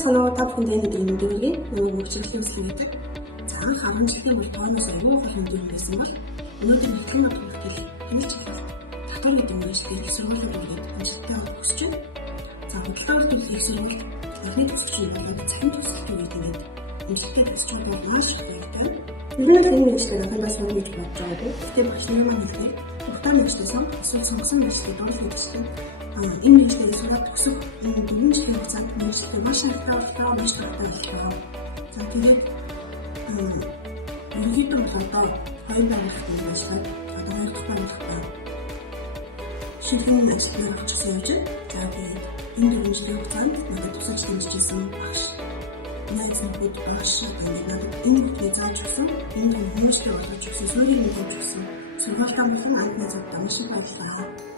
санаа та бүхэнд энэ өдрийн мэндийг хүргэе. Намайг үргэлжлүүлэн хэлдэг. За анх 10 жилийн өмнө тооноос аюул хэмжээ байсан бол өнөөдөр нэгтгэн мэдээлэл хэмжиж байна. Татвар гэдэг үйлчлэл их сургуулийн төлөвлөлт амжилттай өгч байна. За хөдөлгөөний төлөвлөлт их сургууль эхний төсөвчийн төлөвлөлт цахим төсөлтийн үед ингээд үйлчлэлтэй төсөвчүүд бол маш их байдаг. Өнөөдөр энэ үйлчлэл анхандаа сурах гэж бодож байгаа. Гэхдээ багш нар маань хэлдэг. Тухайн үйлчлэлсэн эсвэл сонгосон үйлчлэл дурлах гэсэн энэ үйлчлэлийг сураад төгсөх энэ 4 жилийн хугацаанд үйлчлэл маш хэрэгтэй болтой, маш таатай болтой. За тэгээд ерөнхийдөө бол одоо 2 байгууллагын ажлыг одоо 2 дахь байгууллагын шинхэн ажлыг авчихсан юм чинь. За тэгээд энэ 4 жилийн хугацаанд надад тусалж дэмжижсэн багш найз нөхөд багш надад энэ бүхний зааж өгсөн, энэ хүмүүстээ болгож өгсөн, суурийг мэдээж өгсөн сургалтын бүхэн анх найзуудтай маш их баярлалаа.